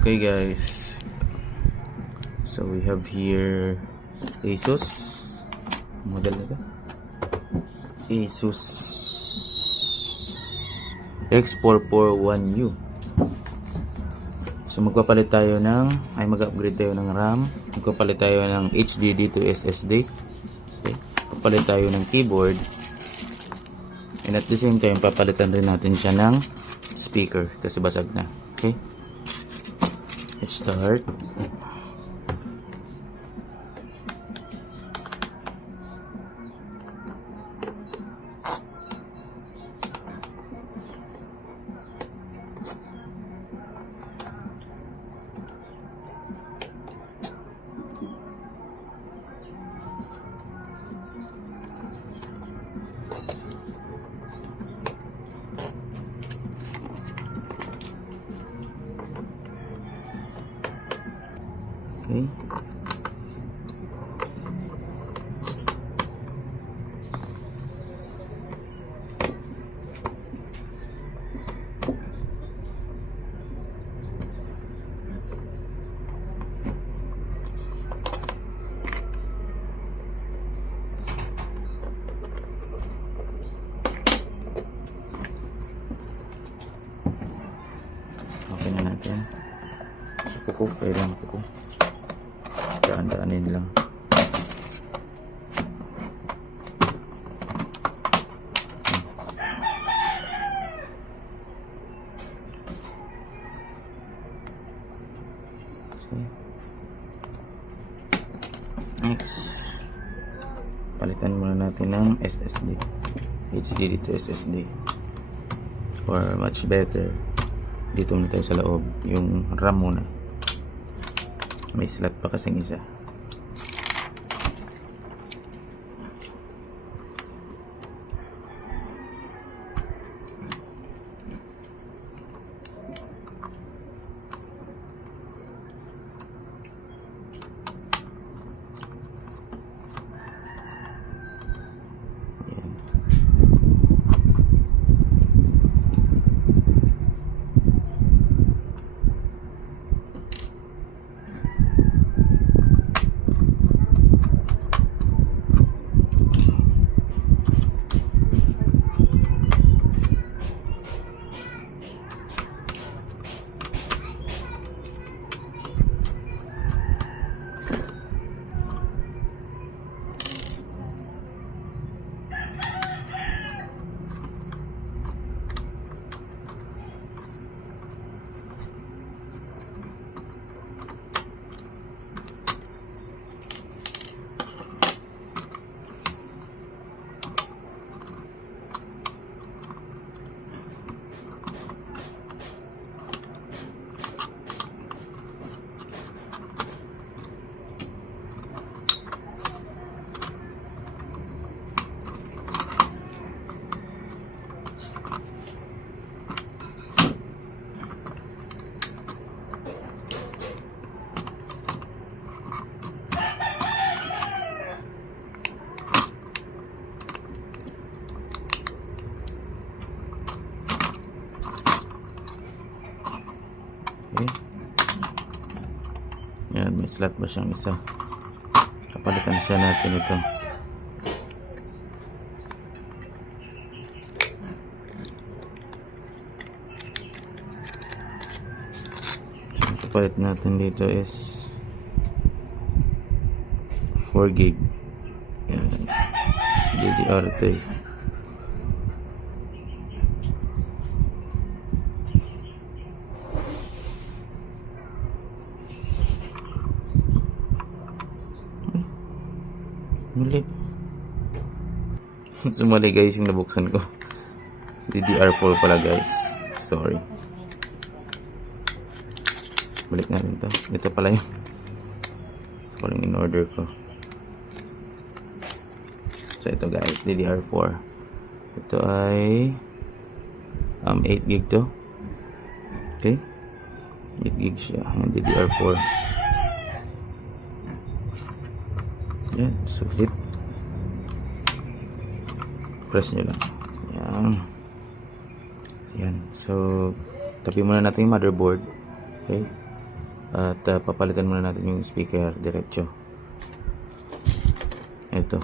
Okay guys, so we have here Asus model na to, Asus X441U. So magpapalit tayo mag-upgrade tayo ng RAM, magpapalit tayo ng HDD to SSD. Okay, papalit tayo ng keyboard, and at the same time papalitan rin natin siya ng speaker kasi basag na. Okay, let's start. Okay. Okay na natin. Sa kuko, kailangan kuko. Daan-daanin lang. Okay. Next, palitan muna natin ng SSD, HDD to SSD, or much better dito muna tayo sa loob, yung RAM muna. May slot pa kasing isa. Okay. Yan, may slot ba siyang isa? Kapalitan siya natin ito. Ang kapalit natin dito is 4 gig. Yan, DDR3. Mali. Sumali guys yung nabuksan ko. DDR4 pala guys. Sorry. Balik natin to. Ito pala yung in order ko. So ito guys, DDR4. Ito ay 8 gig to. Okay. 8 gig siya. Ayan, DDR4. Yan, sulit. Press nyo lang. Yan. Yan. So, tabi muna natin yung motherboard. Okay. At papalitan muna natin yung speaker diretso. Ito.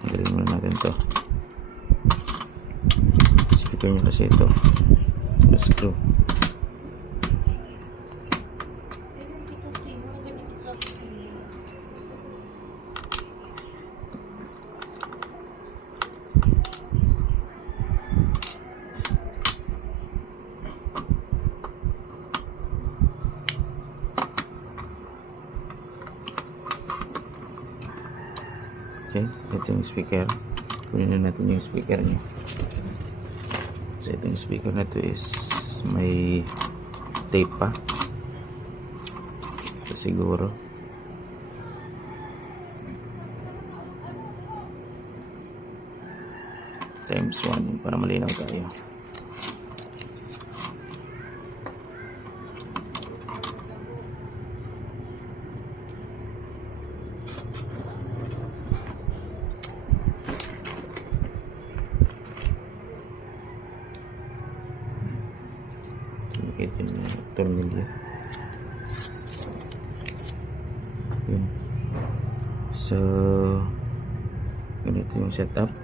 Tanggalin muna natin to. Speaker niya kasi ito. Screw. Okay, ito yung speaker. Kunin na natin yung speaker niya. So, itong speaker na to is may tape pa. So, siguro. Times 1 para malinaw tayo. Ito yung tornilyo. Yun. So, ganito yung setup.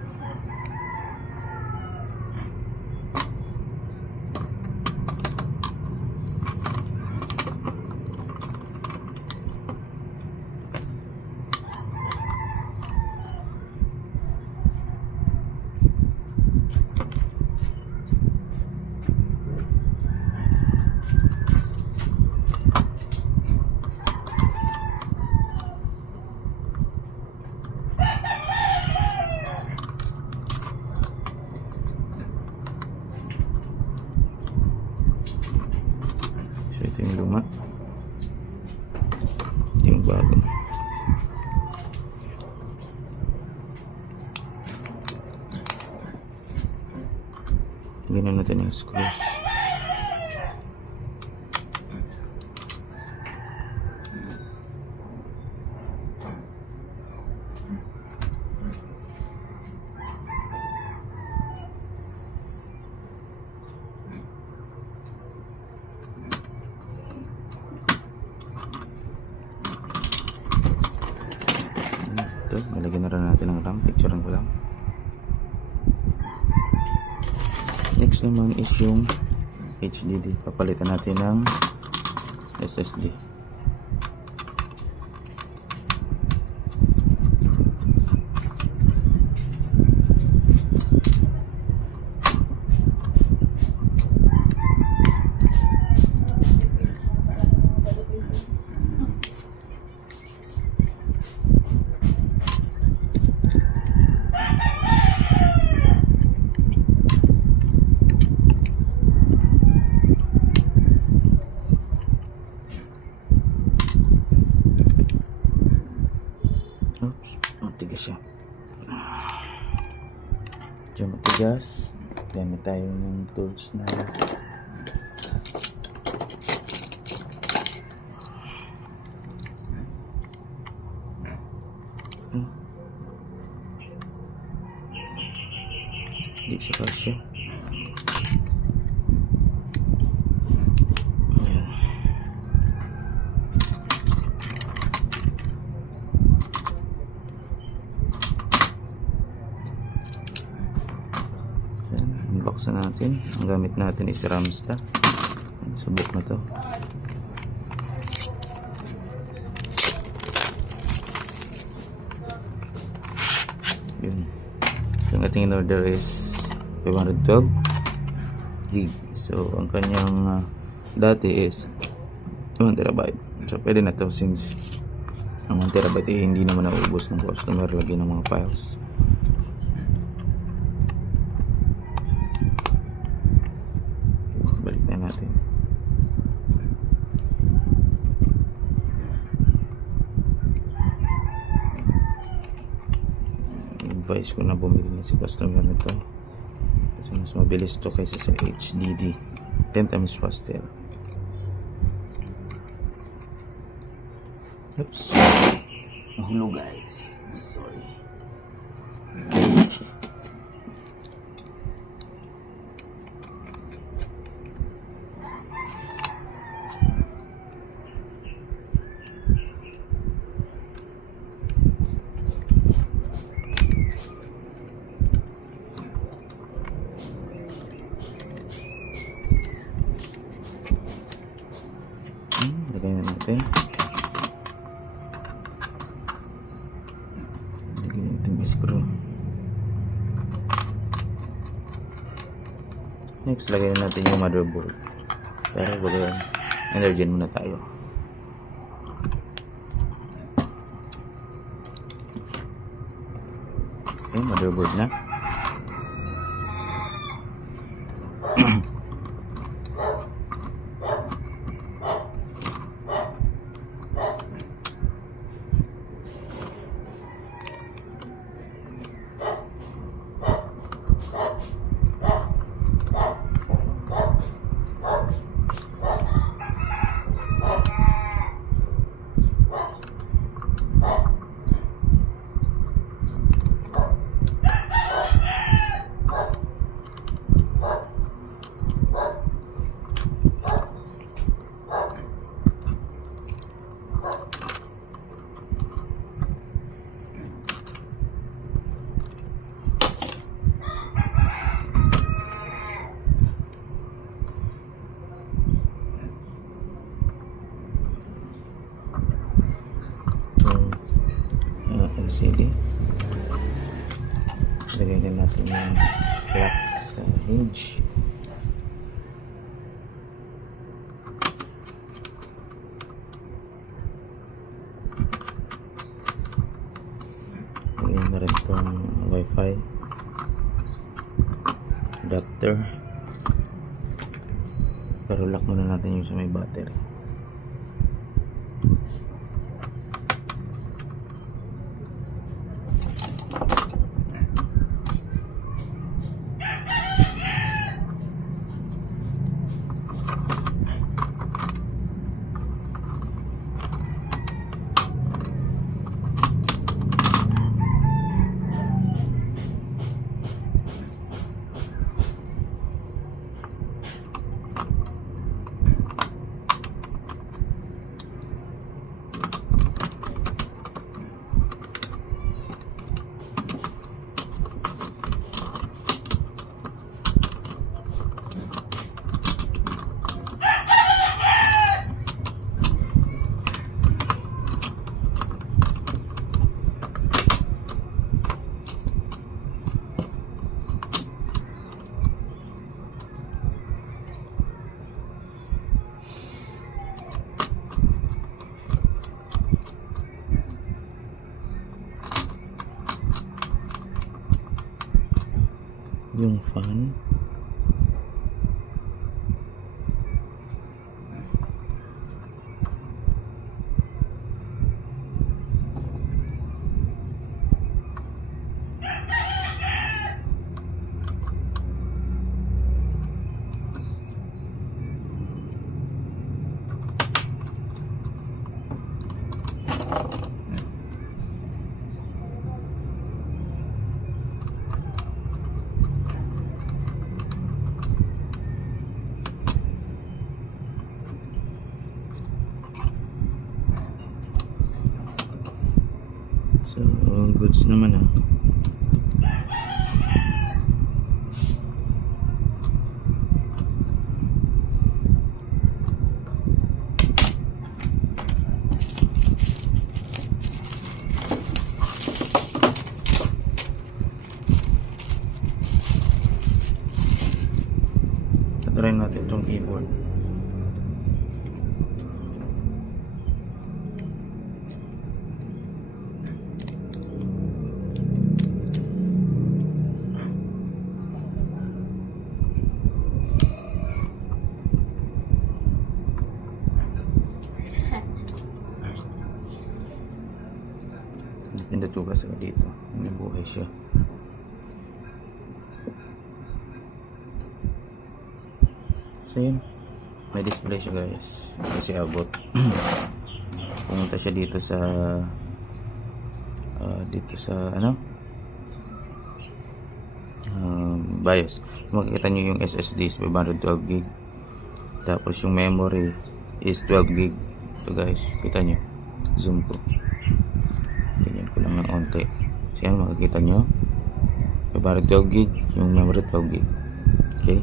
So, ito yung luma. Ito yung bago. Ganun natin yung screws. Ito, nalagyan na rin natin ng RAM. Picturean ko lang. Next naman is yung HDD. Papalitan natin ng SSD. Oops, matigas siya. Diyan matigas. Gamit tayo ng tools na hindi siya kasya. Unbox na natin. Ang gamit natin is Ramsta. Subok na to. Yun. Yung ating in order is 512 gig. So ang kanyang dati is 1 terabyte. So pwede na to since ang 1 terabyte hindi naman naubos ng customer lagi ng mga files. Balik na natin. Advice ko na bumili na si customer nito kasi mas mabilis to kaysa sa HDD, 10 times faster. Oops, nahulog guys, sorry. natin. Lagyan natin yung screw. Next, lagyan natin yung motherboard. Pero baga, energin muna tayo. Okay, motherboard na. LCD. Lagay din natin yung lock sa hinge. Lagyan na rin itong wifi adapter, pero lock muna natin yung sa may battery. Yung fan, so goods naman ah. Try natin itong keyboard. Pindot ko kasi dito, may buhay siya. So yun, may display siya guys, kasi abot. Pumunta siya dito sa ano, BIOS. Makikita nyo yung SSD is 512 GB, tapos yung memory is 12 GB. Ito guys, kita nyo, zoom ko, ganyan ko lang ng onte. So yan, makikita nyo 512 GB, yung memory 12 GB. Okay.